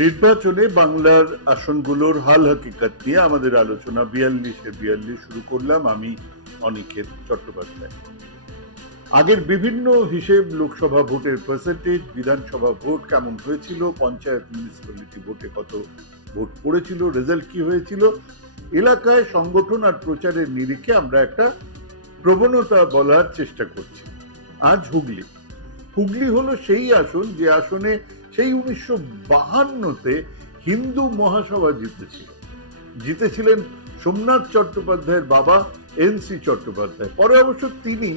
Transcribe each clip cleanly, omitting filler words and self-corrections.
নির্বাচনে বাংলার আসনগুলোর হাল হাকিকত নিয়ে আমাদের আলোচনা 42 শুরু করলাম। আমি অনিকেত চট্টোপাধ্যায়। আগের বিভিন্ন হিসেব, লোকসভা ভোটের পার্সেন্টেজ, বিধানসভা ভোট কেমন হয়েছিল, পঞ্চায়েত মিউনিসিপ্যালিটি ভোটে কত ভোট পড়েছিল, রেজাল্ট কি হয়েছিল, এলাকায় সংগঠন আর প্রচারের নিরিখে আমরা একটা প্রবণতা বলার চেষ্টা করছি। আজ হুগলি হলো সেই আসন যে আসনে সেই 1952-তে হিন্দু মহাসভা জিতেছিলেন সোমনাথ চট্টোপাধ্যায়ের বাবা এনসি চট্টোপাধ্যায়। পরে অবশ্য তিনি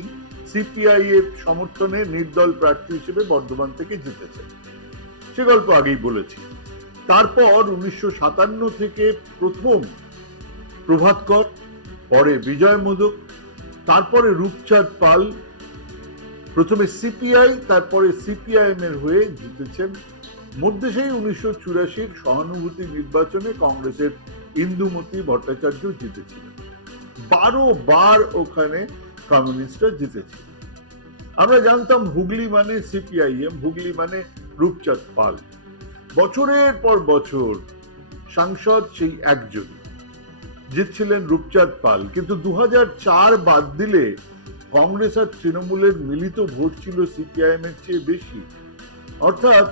সিপিআই এর সমর্থনে নির্দল প্রার্থী হিসেবে বর্ধমান থেকে জিতেছেন, সে গল্প আগেই বলেছি। তারপর 1957 থেকে প্রথম প্রভাতকর, পরে বিজয় মোদক, তারপরে রূপচাঁদ পাল প্রথমে সিপিআই তারপরে সিপিআইএম এর হয়ে জিতেছেন। মধ্যে সেই 1984 সহানুভূতি নির্বাচনে কংগ্রেসের ইন্দুমতি ভট্টাচার্য জিতেছিলেন। 12 বার ওখানে কমিউনিস্টরা জিতেছিল। আমরা জানতাম হুগলি মানে সিপিআইএম, হুগলি মানে রূপচাঁদ পাল। বছরের পর বছর সাংসদ সেই একজন, জিতছিলেন রূপচাঁদ পাল। কিন্তু 2004 বাদ দিলে কংগ্রেস আর তৃণমূলের মিলিত ভোট ছিল সিপিআইএম এর চেয়ে বেশি। অর্থাৎ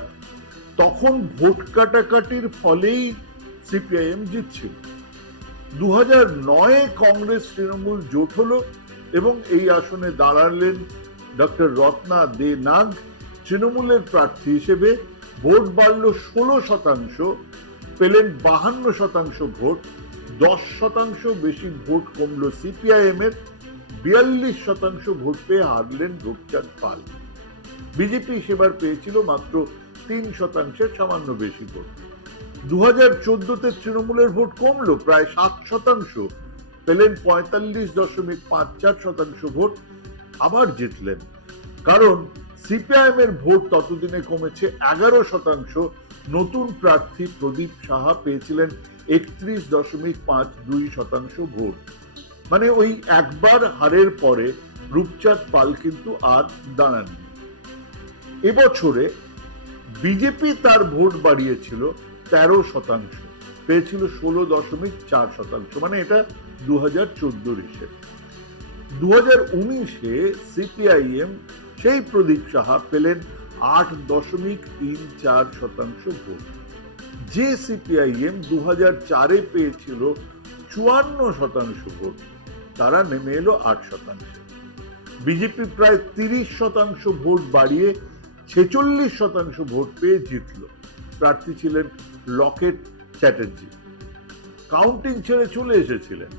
তখন ভোট কাটাকাটির ফলেই সিপিআইএম জিতছিল। 2009 কংগ্রেস তৃণমূল জোট হলো এবং এই আসনে দাঁড়ালেন ডক্টর রত্না দে নাগ তৃণমূলের প্রার্থী হিসেবে। ভোট বাড়ল 16%, পেলেন 52% ভোট। 10% বেশি ভোট কমল সিপিআইএম এর। 42% ভোট পেয়ে হারলেন রূপচাঁদ পাল। বিজেপি সেবার পেয়েছিল মাত্র 3%, সামান্য বেশি ভোট। 2014-তে তৃণমূলের ভোট কমলো প্রায় 7%, পেলেন 45.54% ভোট, আবার জিতলেন। কারণ সিপিআইএম এর ভোট ততদিনে কমেছে 11%। নতুন প্রার্থী প্রদীপ সাহা পেয়েছিলেন 31.52% ভোট। মানে ওই একবার হারের পরে রূপচাঁদ পাল কিন্তু আর দাঁড়াননি। এবছরে বিজেপি তার ভোট বাড়িয়েছিল 13%, পেয়েছিল 16.4%। মানে এটা 2014 হিসেবে। 2019-এ সিপিআইএম সেই প্রদীপ সাহা পেলেন 8.34% ভোট। যে সিপিআইএম 2004-এ পেয়েছিল 54% ভোট, তারা নেমে এলো 8%। বিজেপি প্রায় 30% ভোট বাড়িয়ে 46% ভোট পেয়ে জিতল। প্রার্থী ছিলেন লকেট চ্যাটার্জি। কাউন্টিং ছেড়ে চলে এসেছিলেন,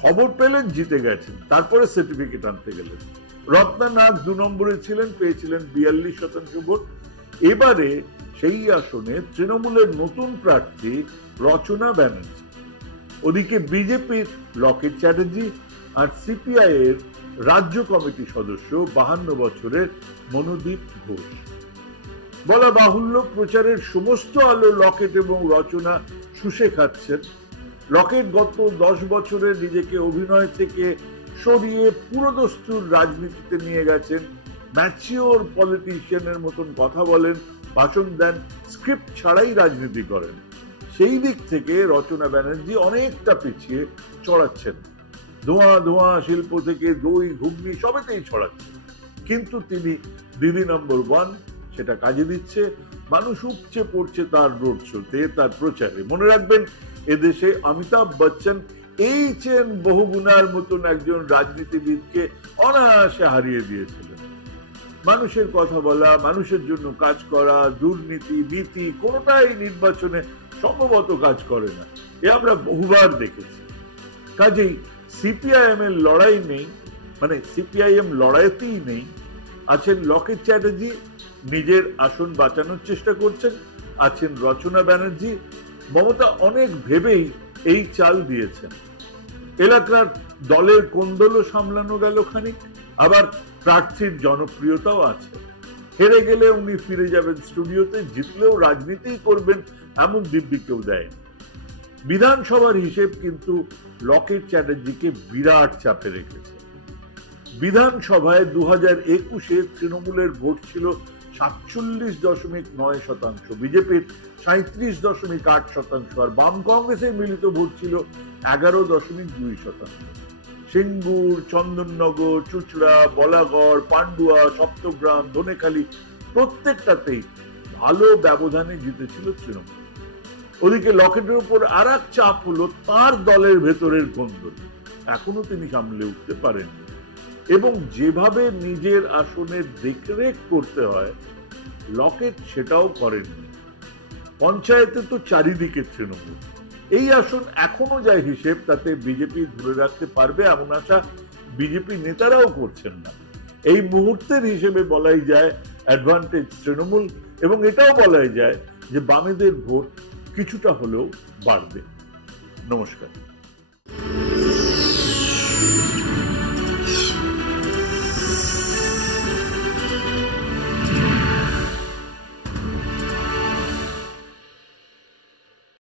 খবর পেলেন জিতে গেছেন, তারপরে সার্টিফিকেট আনতে গেলেন। রত্না নাগ 2 নম্বরে ছিলেন, পেয়েছিলেন 42% ভোট। এবারে সেই আসনে তৃণমূলের নতুন প্রার্থী রচনা ব্যানার্জি, ওদিকে বিজেপির লকেট চ্যাটার্জি আর সিপিআই এর রাজ্য কমিটি সদস্য 52 বছরের মনোদীপ ঘোষ। বলা বাহুল্য, প্রচারের সমস্ত আলো লকেট এবং রচনা শুষে খাচ্ছেন। লকেট গত 10 বছরে নিজেকে অভিনয় থেকে সরিয়ে পুরোদস্তুর রাজনীতিতে নিয়ে গেছেন। ম্যাচিওর পলিটিশিয়ানের মতন কথা বলেন, ভাষণ দেন, স্ক্রিপ্ট ছাড়াই রাজনীতি করেন। সেই দিক থেকে রচনা ব্যানার্জি অনেকটা পিছিয়ে ছড়াচ্ছেন। ধোঁয়া শিল্প থেকে দই ঘুগনি সবেতেই ছড়াচ্ছেন। কিন্তু তিনি দিদি নম্বর 1, সেটা কাজে দিচ্ছে। মানুষ উপচে পড়ছে তার রোড শোতে, তার প্রচারে। মনে রাখবেন, এদেশে অমিতাভ বচ্চন এইচএন বহুগুণার মতন একজন রাজনীতিবিদকে অনায়াসে হারিয়ে দিয়েছিলেন। মানুষের কথা বলা, মানুষের জন্য কাজ করা, দুর্নীতি নীতি কোনোটাই নির্বাচনে সম্ভবত কাজ করে না, এ আমরা বহুবার দেখেছি। কাজেই সিপিআইএম এর লড়াই নেই, মানে সিপিআইএম লড়াইতেই নেই। আছেন লকেট চ্যাটার্জি, নিজের আসন বাঁচানোর চেষ্টা করছেন। আছেন রচনা ব্যানার্জি। মমতা অনেক ভেবেই এই চাল দিয়েছেন। এলাকার দলের কোন্দলও সামলানো গেল খানিক, আবার প্রার্থীর জনপ্রিয়তাও আছে। হেরে গেলে উনি ফিরে যাবেন স্টুডিওতে, জিতলেও রাজনীতিই করবেন এমন দিব্যি কেউ দেয়নি। বিধানসভার হিসেব কিন্তু লকেট চ্যাটার্জিকে বিরাট চাপে রেখেছে। বিধানসভায় 2021-এ তৃণমূলের ভোট ছিল 47.9%, বিজেপির 37.8%, আর বাম কংগ্রেসের মিলিত ভোট ছিল 11.2%। সিঙ্গুর, চন্দননগর, চুচড়া, বলাগড়, পান্ডুয়া, সপ্তগ্রাম, ধনেখালি প্রত্যেকটাতেই ভালো ব্যবধানে জিতেছিল তৃণমূল। ওদিকে লকেটের উপর আর এক চাপ হলো তার দলের ভেতরের গন্ডগোল। এখনো তিনি সামলে উঠতে পারেননি এবং যেভাবে নিজের আসনের দেখরেখ করতে হয় লকেট সেটাও করেননি। পঞ্চায়েতে তো চারিদিকে তৃণমূল, এই আসন এখনো যায় হিসেব তাতে বিজেপি ধরে রাখতে পারবে এমন আশা বিজেপি নেতারাও করছেন না। এই মুহূর্তের হিসেবে বলাই যায় অ্যাডভান্টেজ তৃণমূল, এবং এটাও বলাই যায় যে বামেদের ভোট কিছুটা হলেও বাড়বে। নমস্কার।